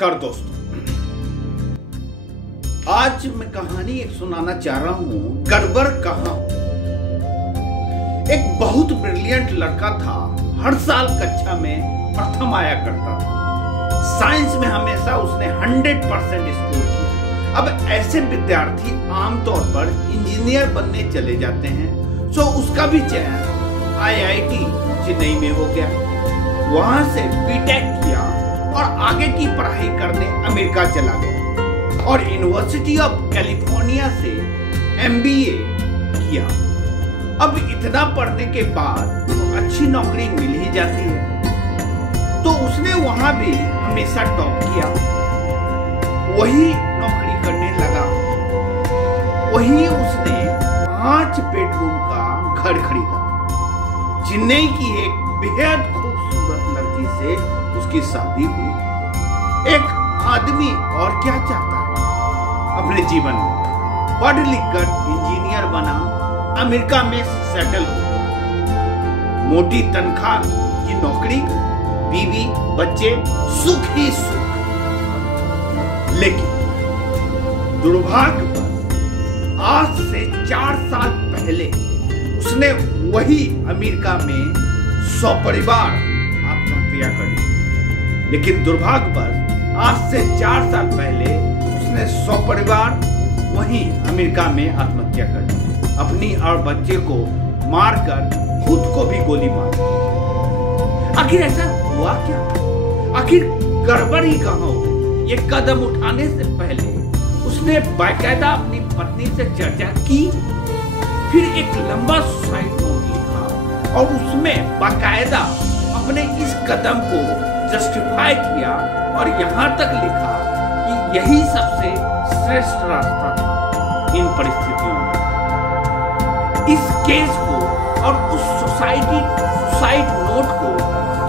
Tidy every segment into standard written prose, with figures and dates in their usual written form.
नमस्कार दोस्तों, आज मैं कहानी एक सुनाना चाह रहा हूं। गड़बड़ कहां। एक बहुत ब्रिलियंट लड़का था, हर साल कक्षा में प्रथम आया करता था। साइंस में हमेशा उसने 100% स्कोर किया। अब ऐसे विद्यार्थी आमतौर पर इंजीनियर बनने चले जाते हैं, सो उसका भी चयन IIT चेन्नई में हो गया। वहां से बीटेक किया और आगे की पढ़ाई करने अमेरिका चला गया और यूनिवर्सिटी ऑफ कैलिफोर्निया से MBA किया। अब इतना पढ़ने के बाद तो अच्छी नौकरी मिल ही जाती है, तो उसने वहां भी हमेशा टॉप किया। वही नौकरी करने लगा। वही उसने 5 बेडरूम का घर खरीदा। चेन्नई की एक बेहद खूबसूरत लड़की से उसकी शादी हुई। एक आदमी और क्या चाहता है अपने जीवन में? पढ़ लिख कर इंजीनियर बना, अमेरिका में सेटल हो, मोटी तनख्वाह की नौकरी, बीवी बच्चे, सुख ही सुख। लेकिन दुर्भाग्य आज से 4 साल पहले उसने वही अमेरिका में सपरिवार आत्महत्या कर ली। लेकिन दुर्भाग्यवश आज से 4 साल पहले उसने सपरिवार वहीं अमेरिका में आत्महत्या कर ली। अपनी और बच्चे को मारकर खुद को भी गोली मार दी। आखिर ऐसा हुआ क्या? आखिर गड़बड़ ही कहां हो? ये कदम उठाने से पहले उसने बाकायदा अपनी पत्नी से चर्चा की, फिर एक लंबा सुसाइड नोट लिखा और उसमें बाकायदा अपने इस कदम को जस्टिफाई किया और यहां तक लिखा कि यही सबसे श्रेष्ठ रास्ता था इन परिस्थितियों में। इस केस को और उस सुसाइड नोट को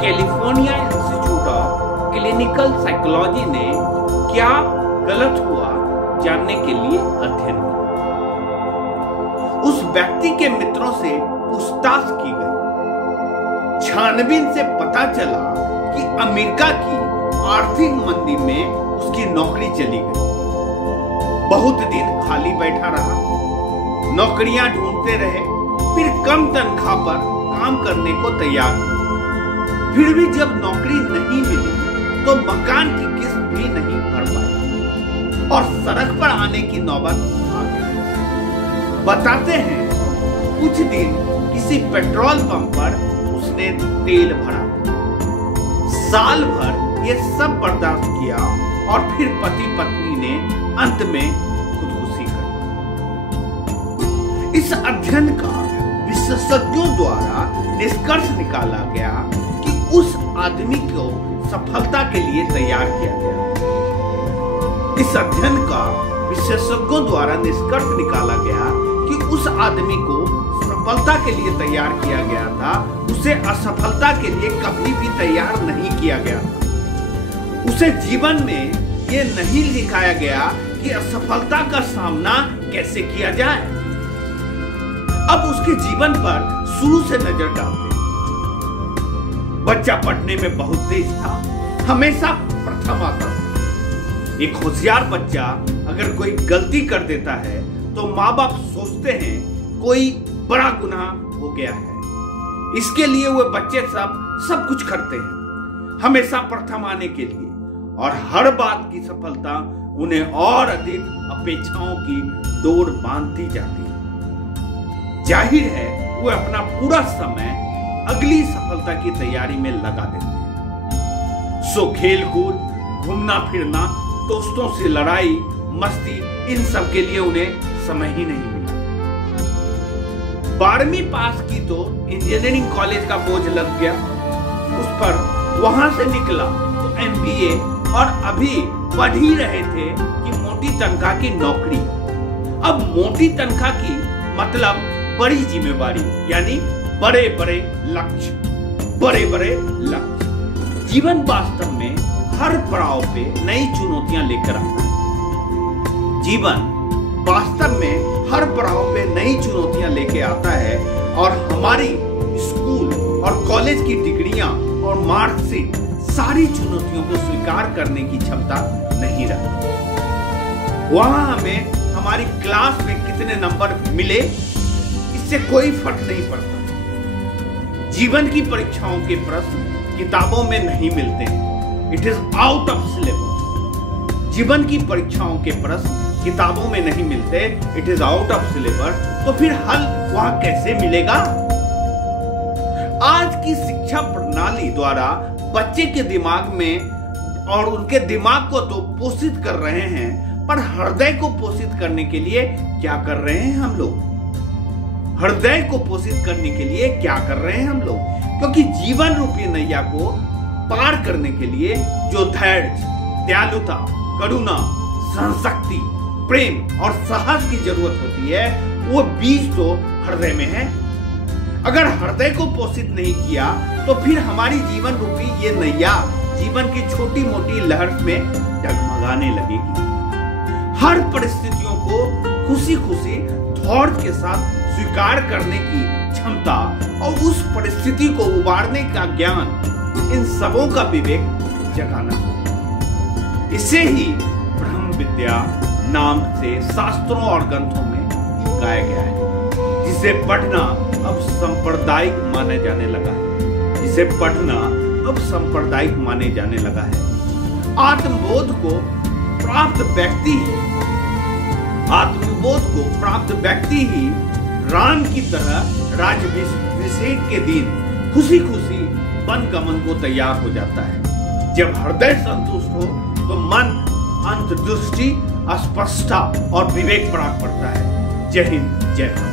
California institute of clinical psychology ने क्या गलत हुआ जानने के लिए अध्ययन किया। उस व्यक्ति के मित्रों से पूछताछ की गई। छानबीन से पता चला कि अमेरिका की आर्थिक मंदी में उसकी नौकरी चली गई। बहुत दिन खाली बैठा रहा, नौकरियां ढूंढते रहे, फिर कम तनख्वाह पर काम करने को तैयार हुआ। फिर भी जब नौकरी नहीं मिली तो मकान की किस्त भी नहीं भर पाई और सड़क पर आने की नौबत आ गई। बताते हैं कुछ दिन किसी पेट्रोल पंप पर उसने तेल भरा। साल भर ये सब बर्दाश्त किया और फिर पति पत्नी ने अंत में खुदकुशी कर। इस अध्ययन का विशेषज्ञों द्वारा निष्कर्ष निकाला गया कि उस आदमी को सफलता के लिए तैयार किया गया। इस अध्ययन का विशेषज्ञों द्वारा निष्कर्ष निकाला गया कि उस आदमी को सफलता के लिए तैयार किया गया था, उसे असफलता के लिए कभी भी तैयार नहीं किया गया था। उसे जीवन में ये नहीं सिखाया गया कि असफलता का सामना कैसे किया जाए। अब उसके जीवन पर शुरू से नजर डालते हैं। बच्चा पढ़ने में बहुत तेज था, हमेशा प्रथम आता था। एक होशियार बच्चा अगर कोई गलती कर देता है तो माँ बाप सोचते हैं कोई बड़ा गुनाह हो गया है। इसके लिए वो बच्चे सब कुछ करते हैं, हमेशा प्रथम आने के लिए, और हर बात की सफलता उन्हें और अधिक अपेक्षाओं की डोर बांधती जाती है। जाहिर है वो अपना पूरा समय अगली सफलता की तैयारी में लगा देते हैं। सो खेल कूद, घूमना फिरना, दोस्तों से लड़ाई मस्ती, इन सब के लिए उन्हें समय ही नहीं मिला। 12वीं पास की तो इंजीनियरिंग कॉलेज का बोझ लग गया उस पर। वहां से निकला तो MBA और अभी पढ़ ही रहे थे कि मोटी तनख्वाह की नौकरी। अब मोटी तनख्वाह की मतलब बड़ी जिम्मेवारी, यानी बड़े बड़े लक्ष्य। जीवन वास्तव में हर पड़ाव पे नई चुनौतियां लेकर आता है। जीवन वास्तव में हर पड़ाव पे नई चुनौतियां लेके आता है और हमारी स्कूल और कॉलेज की डिग्रियां और मार्कशीट सारी चुनौतियों को स्वीकार करने की क्षमता नहीं रखती। वहां हमें हमारी क्लास में कितने नंबर मिले इससे कोई फर्क नहीं पड़ता। जीवन की परीक्षाओं के प्रश्न किताबों में नहीं मिलते हैं। It is out of syllabus. जीवन की परीक्षाओं के प्रश्न किताबों में नहीं मिलते, it is out of syllabus. तो फिर हल वहां कैसे मिलेगा? आज की शिक्षा प्रणाली द्वारा बच्चे के दिमाग में और उनके दिमाग को तो पोषित कर रहे हैं, पर हृदय को पोषित करने के लिए क्या कर रहे हैं हम लोग? हृदय को पोषित करने के लिए क्या कर रहे हैं हम लोग? क्योंकि जीवन रूपी नैया को पार करने के लिए जो धैर्य, दयालुता, करुणा, सहनशक्ति, प्रेम और साहस की जरूरत होती है, वो बीज तो हृदय में है। अगर हृदय को पोषित नहीं किया तो फिर हमारी जीवन रूपी ये नैया जीवन की छोटी मोटी लहर में डगमगाने लगेगी। हर परिस्थितियों को खुशी खुशी धैर्य के साथ स्वीकार करने की क्षमता और उस परिस्थिति को उबारने का ज्ञान, इन सबों का विवेक जगाना होगा। इसे ही ब्रह्म विद्या नाम से शास्त्रों और ग्रंथों में गाया गया है, जिसे पढ़ना अब सांप्रदायिक माने जाने लगा है। जिसे पढ़ना अब सांप्रदायिक माने जाने लगा है। आत्मबोध को प्राप्त व्यक्ति ही राम की तरह राज्याभिषेक के दिन खुशी खुशी वन गमन को तैयार हो जाता है। जब हृदय संतुष्ट हो तो मन अंतर्दृष्टि, स्पष्टता और विवेक प्राप्त करता है। जय हिंद, जय भारत।